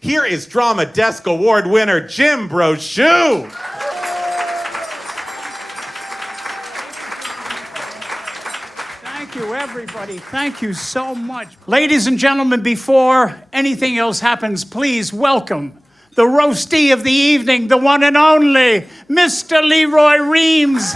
Here is Drama Desk Award winner Jim Brochu. Thank you, everybody. Thank you so much. Ladies and gentlemen, before anything else happens, please welcome the roastee of the evening, the one and only, Mr. Leroy Reams.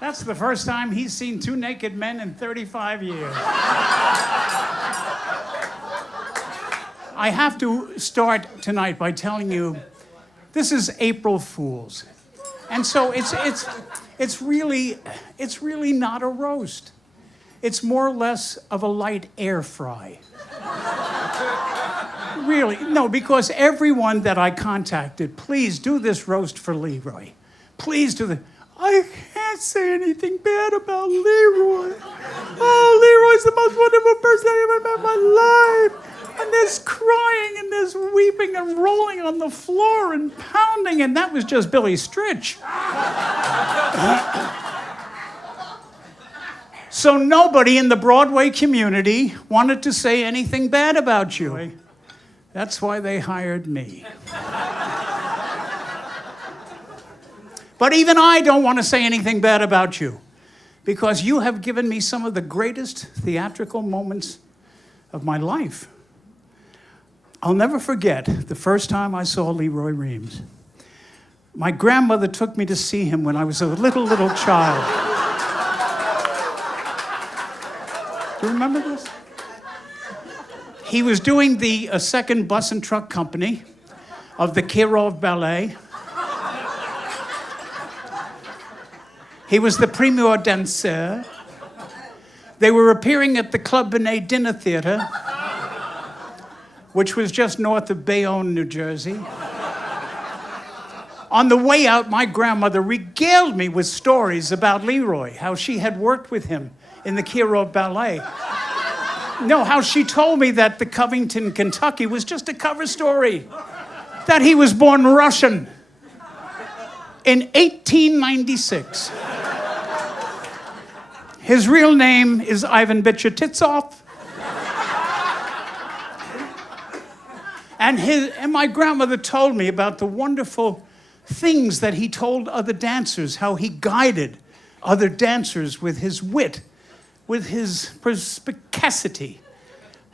That's the first time he's seen two naked men in 35 years. I have to start tonight by telling you, this is April Fool's. And so it's really not a roast. It's more or less of a light air fry. Really, no, because everyone that I contacted, please do this roast for Leroy. Please do the. I can't say anything bad about Leroy. Oh, Leroy's the most wonderful person I ever met in my life. And there's crying and there's weeping and rolling on the floor and pounding, and that was just Billy Stritch. So nobody in the Broadway community wanted to say anything bad about you. That's why they hired me. But even I don't want to say anything bad about you, because you have given me some of the greatest theatrical moments of my life. I'll never forget the first time I saw Leroy Reams. My grandmother took me to see him when I was a little child. Do you remember this? He was doing the second bus and truck company of the Kirov Ballet. He was the premier danseur. They were appearing at the Club Benet Dinner Theater, which was just north of Bayonne, New Jersey. On the way out, my grandmother regaled me with stories about Leroy, how she had worked with him in the Kirov Ballet. No, how she told me that the Covington, Kentucky was just a cover story, that he was born Russian in 1896. His real name is Ivan Bichititsov. And my grandmother told me about the wonderful things that he told other dancers, how he guided other dancers with his wit, with his perspicacity.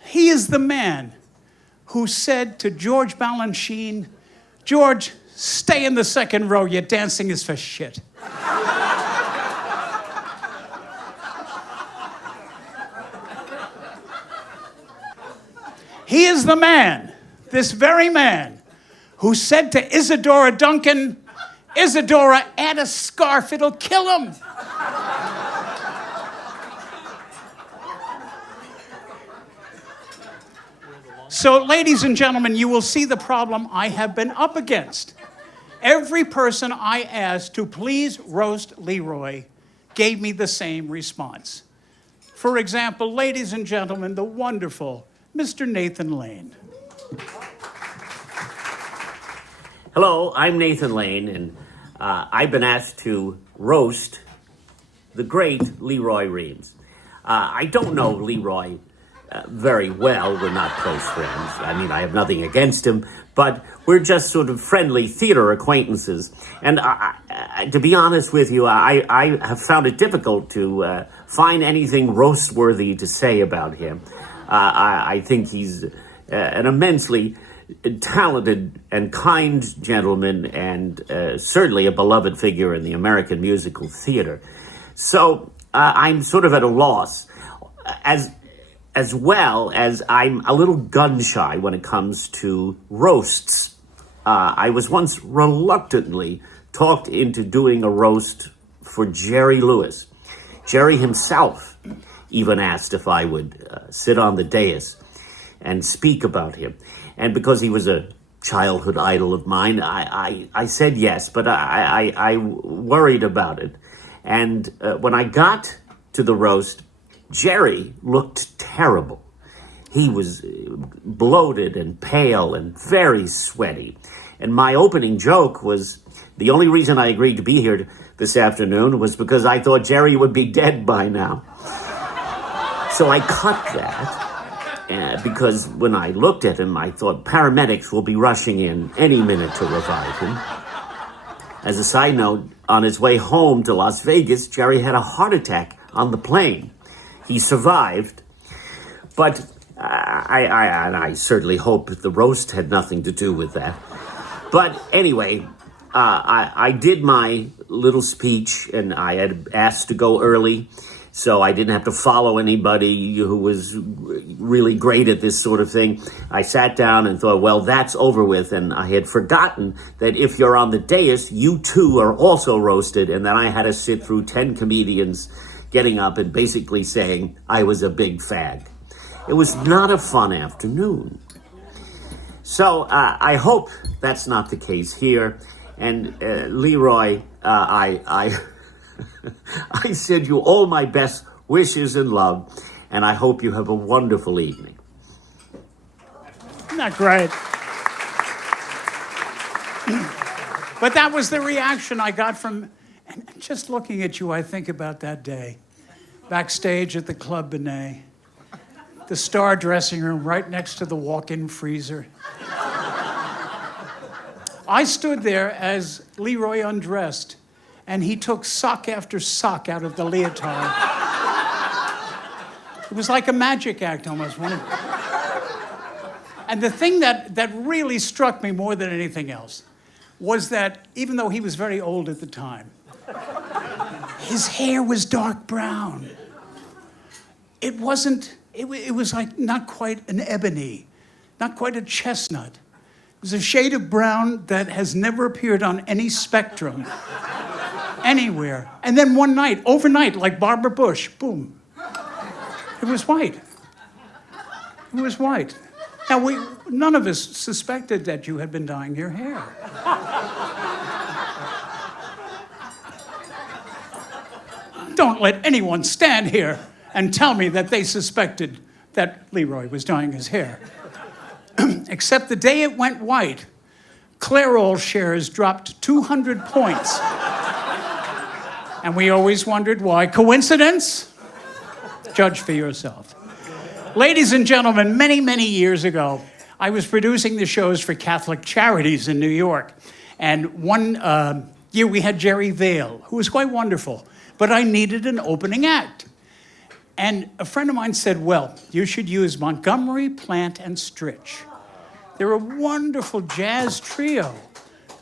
He is the man who said to George Balanchine, "George, stay in the second row, your dancing is for shit." He is the man, this very man, who said to Isadora Duncan, "Isadora, add a scarf, it'll kill him." So, ladies and gentlemen, you will see the problem I have been up against. Every person I asked to please roast Leroy gave me the same response. For example, ladies and gentlemen, the wonderful Mr. Nathan Lane. Hello, I'm Nathan Lane, and I've been asked to roast the great Leroy Reams. I don't know Leroy very well. We're not close friends. I mean, I have nothing against him, but we're just sort of friendly theater acquaintances. And to be honest with you, I have found it difficult to find anything roast-worthy to say about him. I think he's an immensely talented and kind gentleman, and certainly a beloved figure in the American musical theater. So I'm sort of at a loss, as well as I'm a little gun-shy when it comes to roasts. I was once reluctantly talked into doing a roast for Jerry Lewis. Jerry himself even asked if I would sit on the dais and speak about him. And because he was a childhood idol of mine, I said yes, but I worried about it. And when I got to the roast, Jerry looked terrible. He was bloated and pale and very sweaty. And my opening joke was the only reason I agreed to be here this afternoon was because I thought Jerry would be dead by now. So I cut that because when I looked at him, I thought paramedics will be rushing in any minute to revive him. As a side note, on his way home to Las Vegas, Jerry had a heart attack on the plane. He survived, but I certainly hope the roast had nothing to do with that. But anyway, I did my little speech, and I had asked to go early, so I didn't have to follow anybody who was really great at this sort of thing. I sat down and thought, well, that's over with, and I had forgotten that if you're on the dais, you too are also roasted, and then I had to sit through 10 comedians getting up and basically saying I was a big fag. It was not a fun afternoon. So I hope that's not the case here. And Leroy, I I send you all my best wishes and love, and I hope you have a wonderful evening. Isn't that great? But that was the reaction I got from, and just looking at you, I think about that day. Backstage at the Club Benet, the star dressing room right next to the walk-in freezer. I stood there as Leroy undressed, and he took sock after sock out of the leotard. It was like a magic act almost. And the thing that really struck me more than anything else was that even though he was very old at the time, his hair was dark brown. It wasn't, it was like not quite an ebony, not quite a chestnut. It was a shade of brown that has never appeared on any spectrum, anywhere. And then one night, overnight, like Barbara Bush, boom, it was white. It was white. Now, none of us suspected that you had been dyeing your hair. Don't let anyone stand here and tell me that they suspected that Leroy was dyeing his hair. Except the day it went white, Clairol shares dropped 200 points. And we always wondered why. Coincidence? Judge for yourself. Ladies and gentlemen, many, many years ago, I was producing the shows for Catholic Charities in New York. And one year we had Jerry Vale, who was quite wonderful, but I needed an opening act. And a friend of mine said, well, you should use Montgomery, Plant, and Stritch. They're a wonderful jazz trio.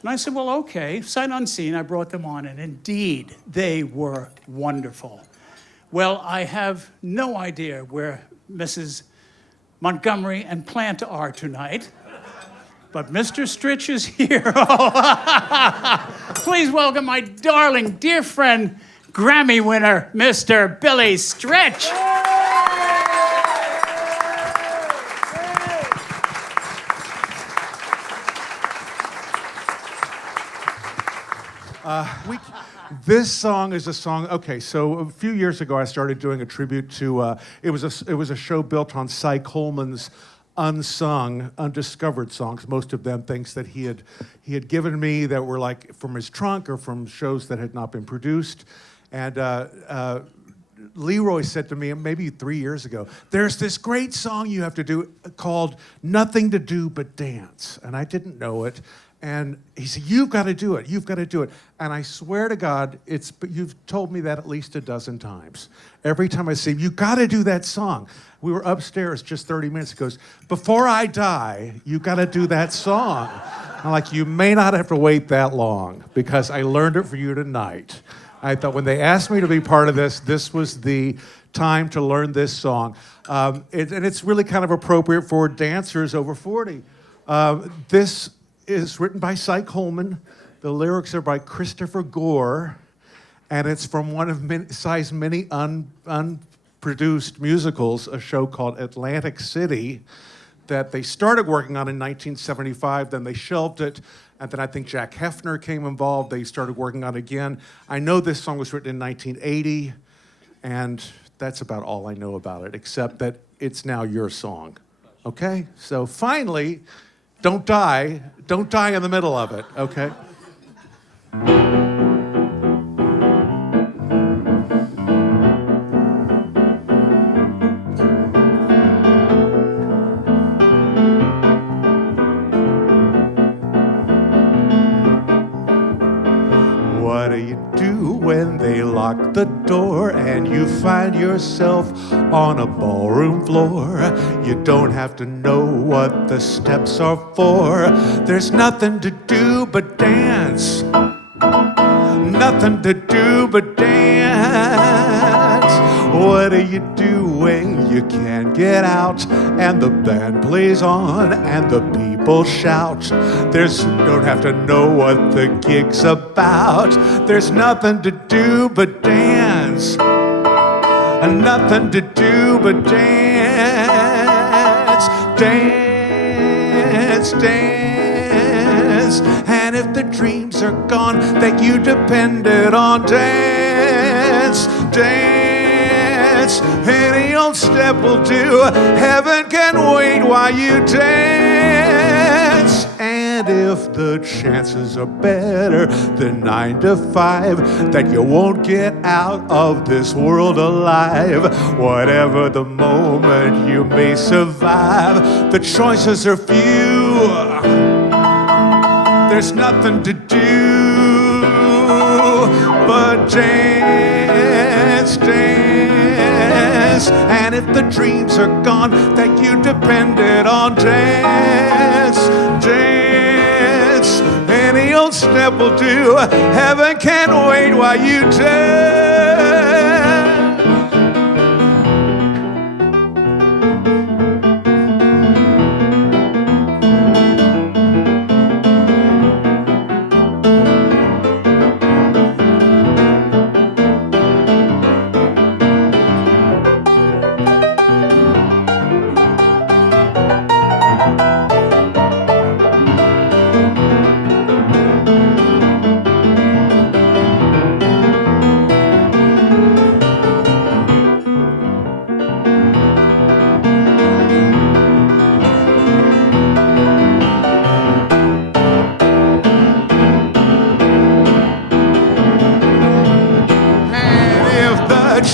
And I said, well, okay. Sight unseen, I brought them on, and indeed, they were wonderful. Well, I have no idea where Mrs. Montgomery and Plant are tonight, but Mr. Stritch is here. Please welcome my darling, dear friend, Grammy winner, Mr. Billy Stritch. This song is a song. Okay, so a few years ago, I started doing a tribute to. It was a show built on Cy Coleman's unsung, undiscovered songs. Most of them things that he had given me that were like from his trunk or from shows that had not been produced. And Leroy said to me maybe 3 years ago, "There's this great song you have to do called Nothing to Do But Dance," and I didn't know it. And he said, "You've got to do it. You've got to do it." And I swear to God, you've told me that at least a dozen times. Every time I say, "You got to do that song." We were upstairs just 30 minutes ago. "Before I die, you got to do that song." I'm like, "You may not have to wait that long because I learned it for you tonight." I thought when they asked me to be part of this was the time to learn this song. And it's really kind of appropriate for dancers over 40. This is written by Cy Coleman. The lyrics are by Christopher Gore, and it's from one of Cy's many unproduced musicals, a show called Atlantic City, that they started working on in 1975, then they shelved it, and then I think Jack Hefner came involved. They started working on it again. I know this song was written in 1980, and that's about all I know about it, except that it's now your song. Okay? So finally, Don't die. Don't die in the middle of it, okay? What do you do when they lock the door and you find yourself on a ballroom floor? You don't have to know what the steps are for. There's nothing to do but dance. Nothing to do but dance. What do you do when you can't get out and the band plays on and the people shout? Don't have to know what the gig's about. There's nothing to do but dance. Nothing to do but dance. Dance, dance. And if the dreams are gone that you depended on, dance, dance. Any old step will do. Heaven can wait while you dance. And if the chances are better than 9 to 5, that you won't get out of this world alive, whatever the moment you may survive, the choices are few. There's nothing to do but dance, dance. And if the dreams are gone that you depended on, dance, dance. Any old step will do. Heaven can't wait while you dance.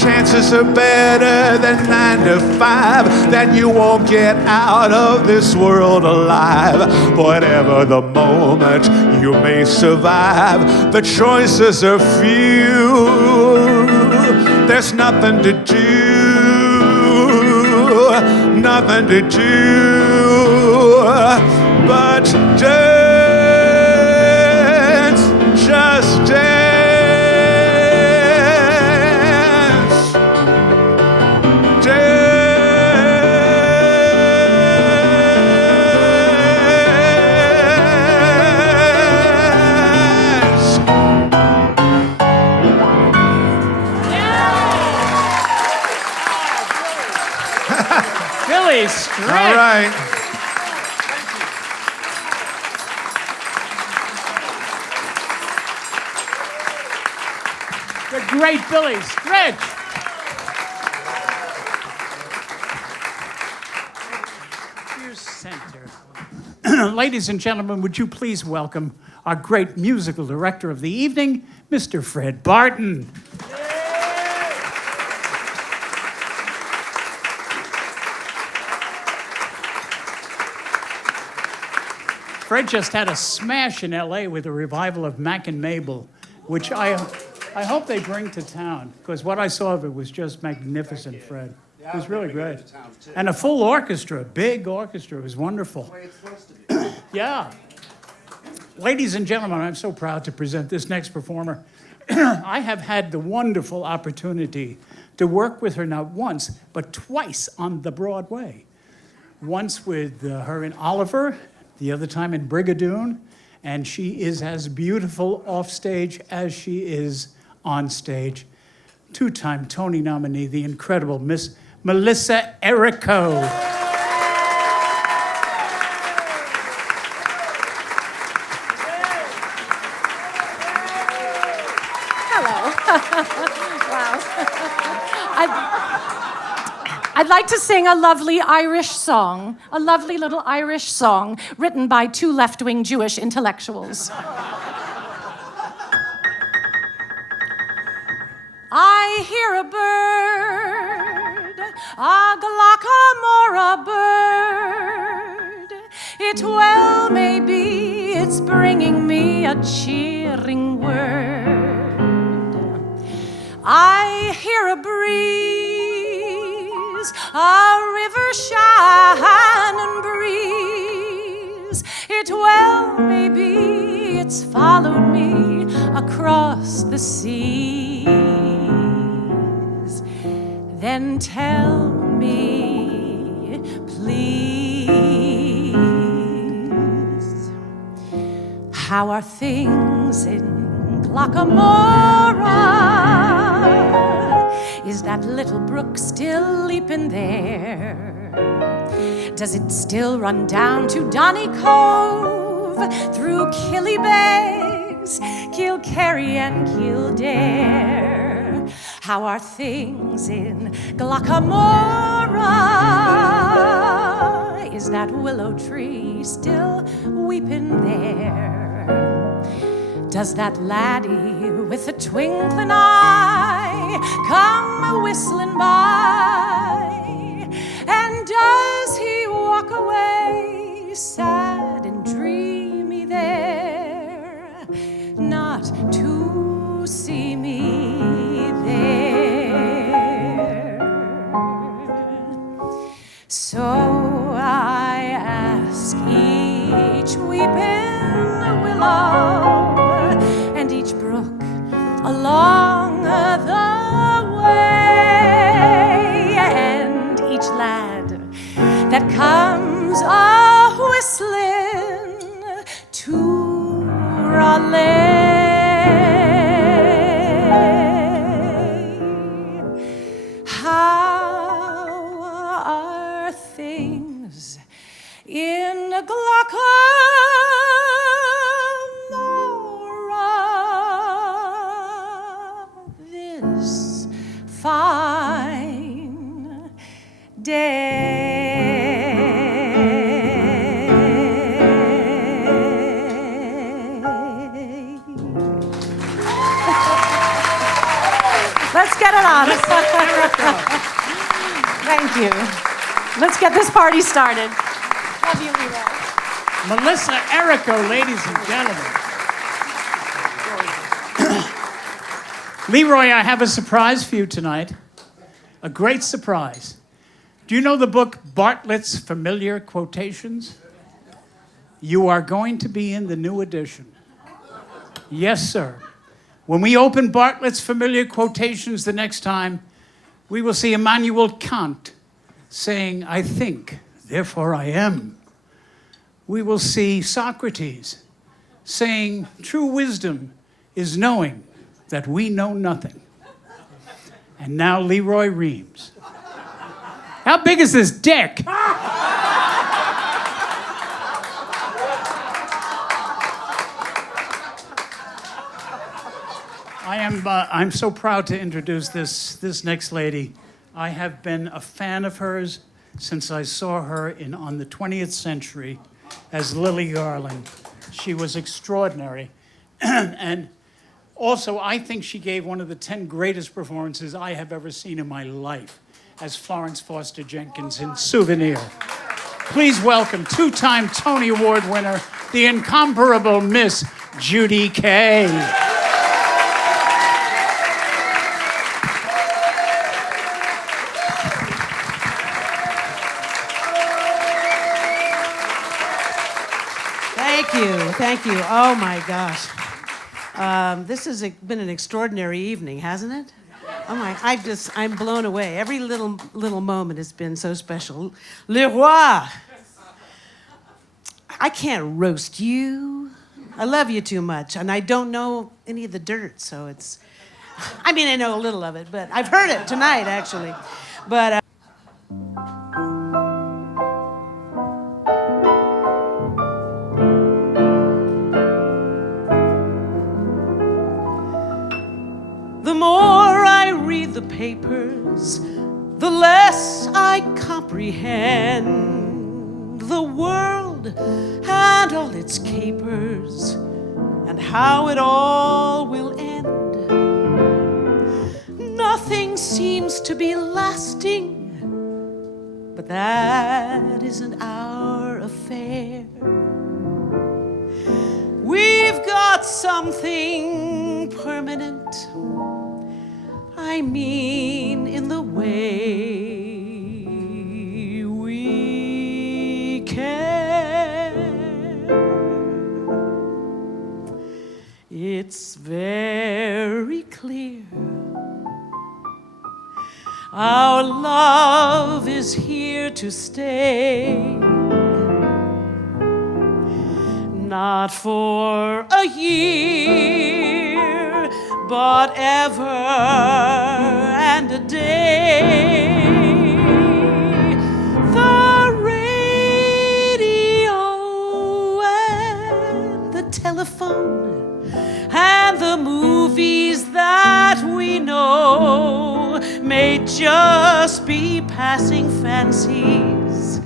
Chances are better than 9 to 5, that you won't get out of this world alive. Whatever the moment you may survive, the choices are few. There's nothing to do, nothing to do but dance, just dance. Stritch. All right. The great Billy Stritch. Here's center. Ladies and gentlemen, would you please welcome our great musical director of the evening, Mr. Fred Barton. Fred just had a smash in L.A. with a revival of Mac and Mabel, which I hope they bring to town, because what I saw of it was just magnificent, Fred. It was really great. And a full orchestra, big orchestra. It was wonderful. Yeah. Ladies and gentlemen, I'm so proud to present this next performer. I have had the wonderful opportunity to work with her not once, but twice on the Broadway. Once with her in Oliver, the other time in Brigadoon, and she is as beautiful off stage as she is on stage. Two-time Tony nominee, the incredible Miss Melissa Errico. Hello. Wow. I'd like to sing a lovely Irish song, a lovely little Irish song written by two left-wing Jewish intellectuals. I hear a bird, a glockamora bird. It well may be it's bringing me a cheering word. I hear a breeze, a river Shannon breeze. It well may be it's followed me across the seas. Then tell me, please, how are things in Glockamora? Is that little brook still leaping there? Does it still run down to Donny Cove, through Killybegs, Kilkerry and Kildare? How are things in Glockamora? Is that willow tree still weeping there? Does that laddie with a twinkling eye come a-whistling by? And does he walk away sad and dreamy there, not to see me there? So I ask each weeping willow and each brook along the way, and each lad that comes a-whistling to Raleigh. How are things in Glockamora this fine day? Let's get it on. Thank you. Let's get this party started. Love you, Leroy. Melissa Errico, ladies and gentlemen. Leroy, I have a surprise for you tonight. A great surprise. Do you know the book Bartlett's Familiar Quotations? You are going to be in the new edition. Yes, sir. When we open Bartlett's Familiar Quotations the next time, we will see Immanuel Kant saying, I think, therefore I am. We will see Socrates saying, true wisdom is knowing that we know nothing. And now Leroy Reams. How big is this dick? I'm so proud to introduce this next lady. I have been a fan of hers since I saw her on the 20th Century as Lily Garland. She was extraordinary. And also, I think she gave one of the 10 greatest performances I have ever seen in my life as Florence Foster Jenkins in Souvenir. Please welcome two-time Tony Award winner, the incomparable Miss Judy Kaye. Thank you. Oh my gosh. This has been an extraordinary evening, hasn't it? Oh my, I'm blown away. Every little moment has been so special. Le Roi. I can't roast you. I love you too much, and I don't know any of the dirt, so it's, I mean, I know a little of it, but I've heard it tonight, actually. But the more I read the papers, the less I comprehend the world and all its capers, and how it all will end. Nothing seems to be lasting, but that isn't our affair. We've got something permanent, I mean in the way we care. It's very clear our love is here to stay. Not for a year, but ever and a day. The radio and the telephone and the movies that we know may just be passing fancies,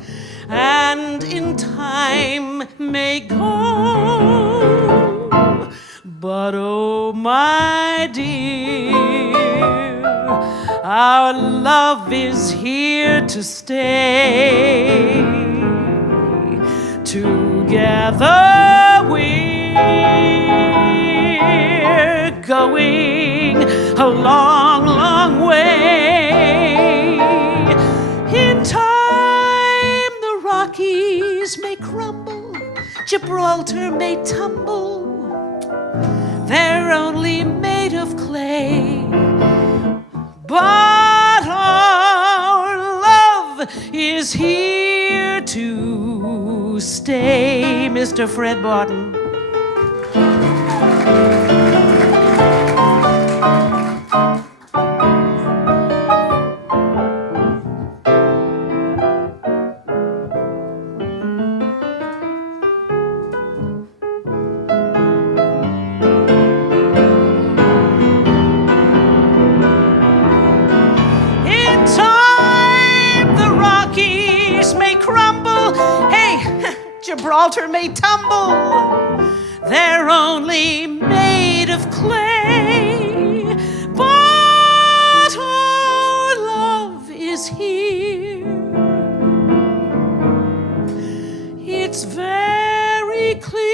and in time may go. But oh my dear, our love is here to stay. Together we're going a long, long way. In time the Rockies may crumble, Gibraltar may tumble. They're only made of clay, but our love is here to stay, Mr. Fred Barton. Gibraltar may tumble, they're only made of clay, but our love is here. It's very clear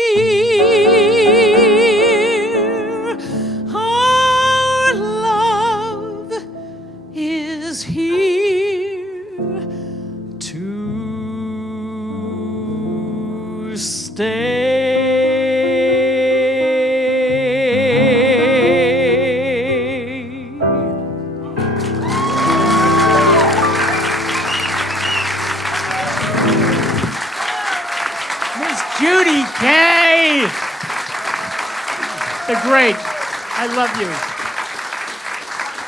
our love is here to stay. Miss Judy Kaye, the great. I love you.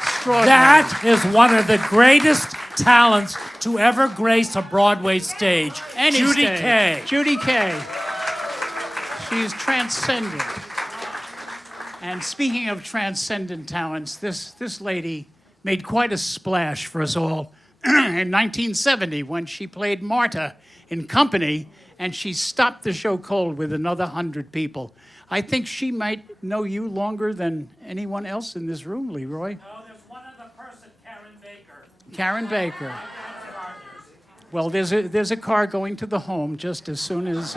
Extraordinary. That is one of the greatest talents to ever grace a Broadway stage. Any Judy stage. Kaye. Judy Kaye. She's transcendent. And speaking of transcendent talents, this lady made quite a splash for us all in 1970 when she played Marta in Company, and she stopped the show cold with another 100 people. I think she might know you longer than anyone else in this room, Leroy. No, there's one other person, Karen Baker. Karen Baker. Well, there's a car going to the home just as soon as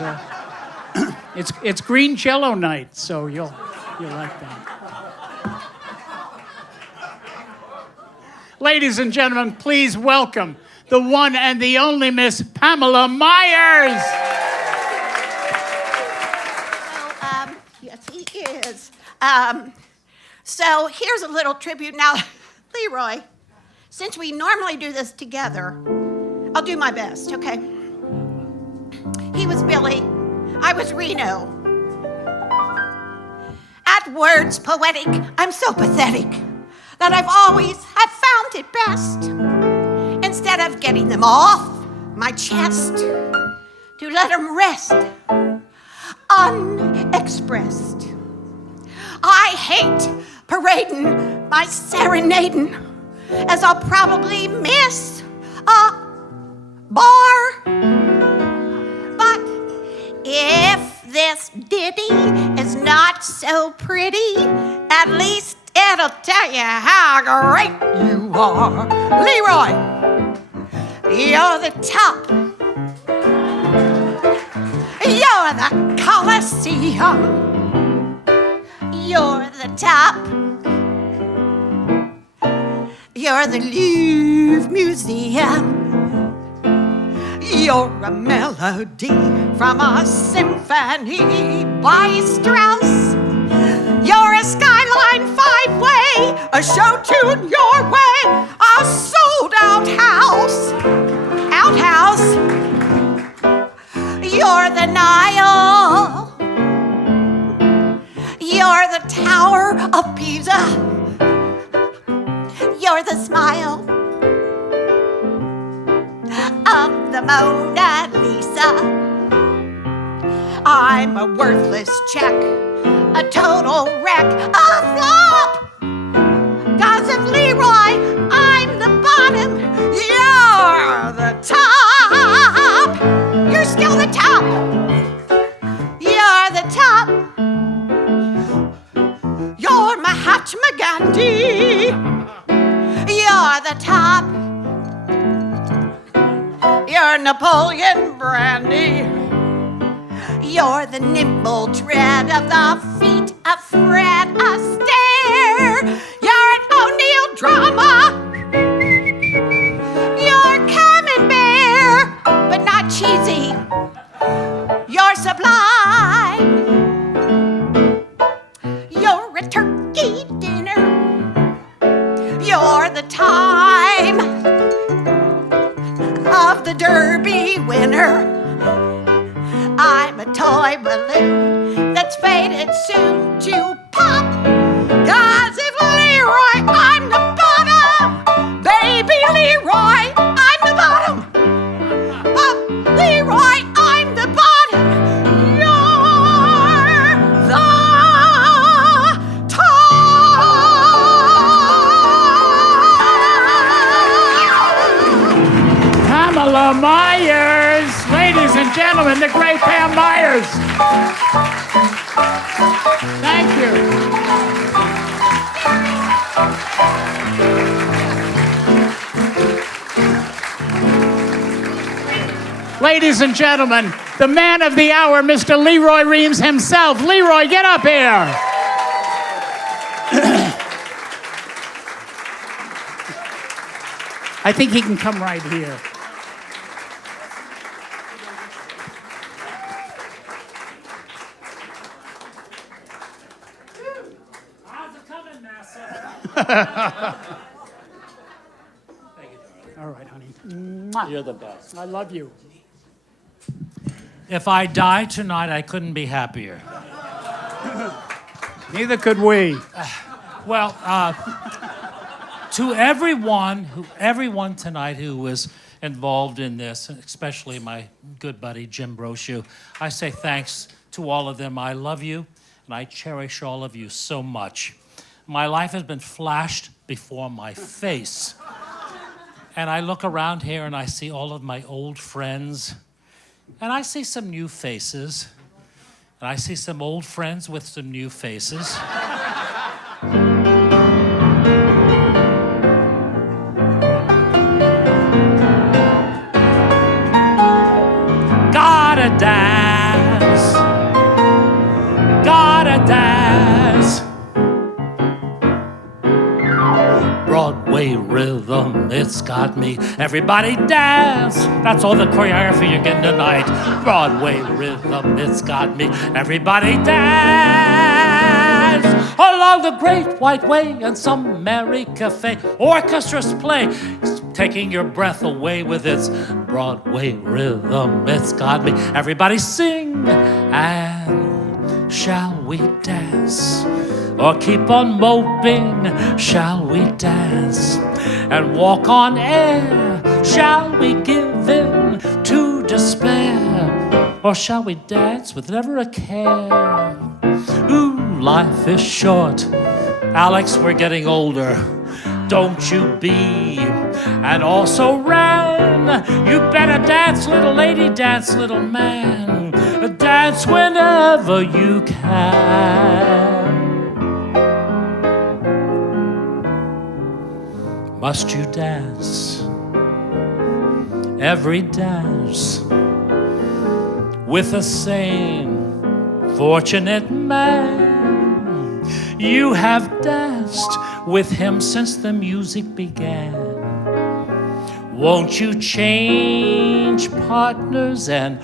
it's green Jello night, so you'll like that. Ladies and gentlemen, please welcome the one and the only Miss Pamela Myers. Well, yes, he is. So here's a little tribute. Now, Leroy, since we normally do this together, I'll do my best, okay? He was Billy. I was Reno. At words poetic, I'm so pathetic that I've always have found it best, instead of getting them off my chest, to let them rest unexpressed. I hate parading my serenading as I'll probably miss a bar. But if this ditty is not so pretty, at least it'll tell you how great you are. Leroy, you're the top. You're the Coliseum. You're the top. You're the Louvre Museum. You're a melody from a symphony by Strauss. You're a Skyline 5-way, a show tune your way, a sold-out house. Outhouse. You're the Nile. You're the Tower of Pisa. You're the smile of the Mona Lisa. I'm a worthless check, a total wreck, a flop. 'Cause of Leroy, I'm the bottom, you're the top. You're still the top. You're the top. You're Mahatma Gandhi. You're the top. You're Napoleon Brandy. You're the nimble tread of the feet of Fred Astaire. You're an O'Neill drama. You're Camembert, but not cheesy. You're sublime. You're a turkey dinner. You're the time of the Derby winner. I'm a toy balloon that's faded soon to pop. 'Cause if Leroy, I'm the bottom. Baby Leroy, I'm the bottom. Leroy, I'm the bottom. You're the top. Pamela Myers, ladies and gentlemen, the great Pam Myers. Thank you. Ladies and gentlemen, the man of the hour, Mr. Leroy Reams himself. Leroy, get up here. I think he can come right here. How's it coming, Massa? All right, honey. Mwah. You're the best. I love you. If I die tonight, I couldn't be happier. Neither could we. Well, to everyone tonight who was involved in this, especially my good buddy Jim Brochu, I say thanks to all of them. I love you, and I cherish all of you so much. My life has been flashed before my face. And I look around here and I see all of my old friends, and I see some new faces, and I see some old friends with some new faces. Gotta dance, gotta dance. Broadway rhythm, it's got me. Everybody dance. That's all the choreography you're getting tonight. Broadway rhythm, it's got me. Everybody dance. Along the Great White Way and some merry cafe. Orchestras play, taking your breath away with its Broadway rhythm, it's got me. Everybody sing, and shall we dance? Or keep on moping, shall we dance? And walk on air, shall we give in to despair? Or shall we dance with never a care? Ooh, life is short. Alex, we're getting older. don't you be. And also ran, you better dance, little lady, dance, little man. Dance whenever you can. Must you dance every dance with the same fortunate man? You have danced with him since the music began. Won't you change partners and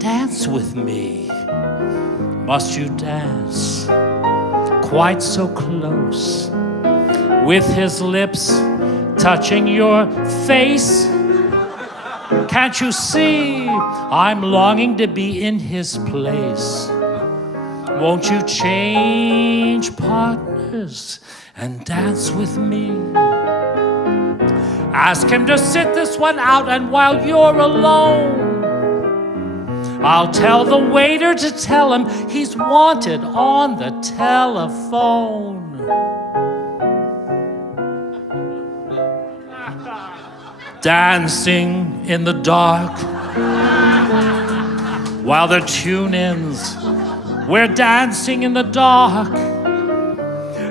dance with me? Must you dance quite so close, with his lips touching your face? Can't you see I'm longing to be in his place? Won't you change partners and dance with me? Ask him to sit this one out, and while you're alone, I'll tell the waiter to tell him he's wanted on the telephone. Dancing in the dark while the tune-ins, we're dancing in the dark,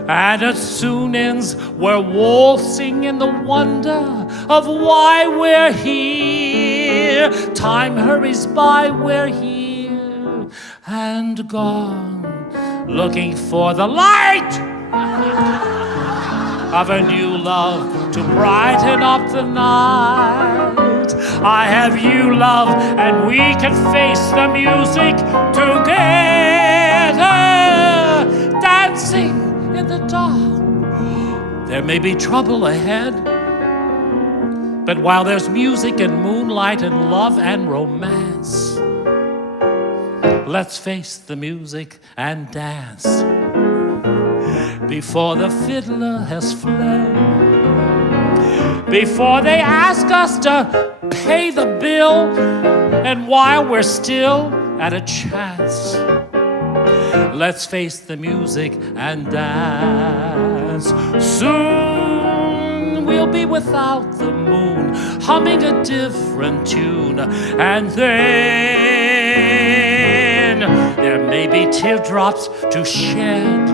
and at soon-ins we're waltzing in the wonder of why we're here. Time hurries by, we're here and gone, looking for the light of a new love to brighten up the night. I have you, love, and we can face the music together, dancing in the dark. There may be trouble ahead, but while there's music and moonlight and love and romance, let's face the music and dance before the fiddler has fled, before they ask us to pay the bill, and while we're still at a chance, let's face the music and dance. Soon we'll be without the moon, humming a different tune, and then there may be teardrops to shed.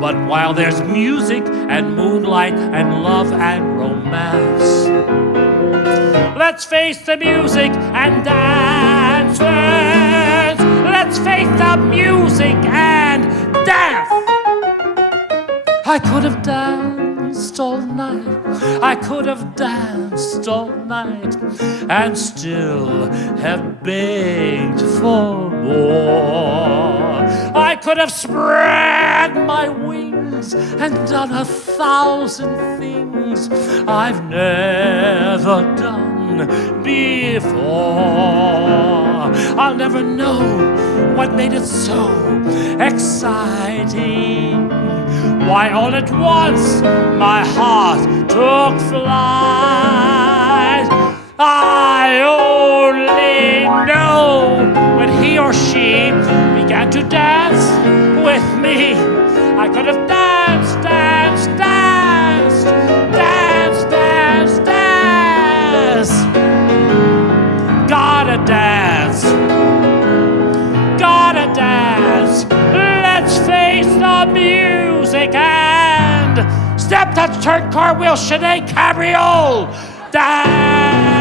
But while there's music and moonlight and love and romance, let's face the music and dance. Let's face the music and dance. I could have danced all night. I could have danced all night and still have begged for more. I could have spread my wings and done 1,000 things I've never done before. I'll never know what made it so exciting, why all at once my heart took flight. I only know when he or she began to dance with me, I could have danced, danced, danced, danced, danced, danced. Gotta dance, gotta dance. Let's face the music and step, touch, turn, cartwheel, chalet, cabriole, dance.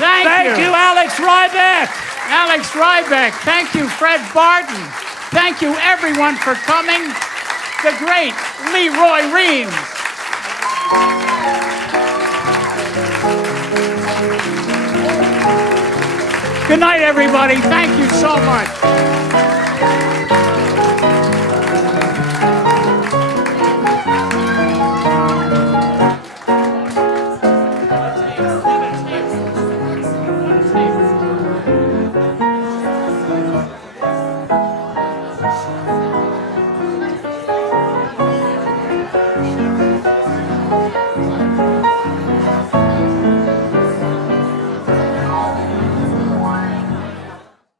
Thank you, Alex Rybeck. Alex Rybeck. Thank you, Fred Barton. Thank you, everyone, for coming. The great Leroy Reams. Good night, everybody. Thank you so much.